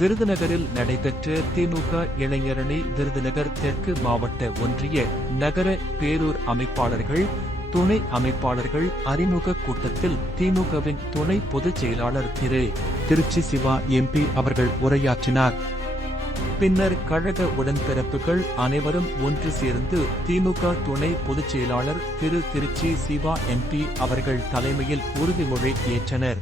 விருதுநகரில் நடைபெற்ற திமுக இளைஞரணி விருதுநகர் தெற்கு மாவட்ட ஒன்றிய நகர பேரூர் அமைப்பாளர்கள் துணை அமைப்பாளர்கள் அறிமுக கூட்டத்தில் திமுகவின் துணை பொதுச் செயலாளர் திருச்சி சிவா எம்பி அவர்கள் உரையாற்றினார். பின்னர் கழக உடன்பிறப்புகள் அனைவரும் ஒன்று சேர்ந்து திமுக துணை பொதுச் செயலாளர் திருச்சி சிவா எம்பி அவர்கள் தலைமையில் உறுதிமொழி ஏற்றனர்.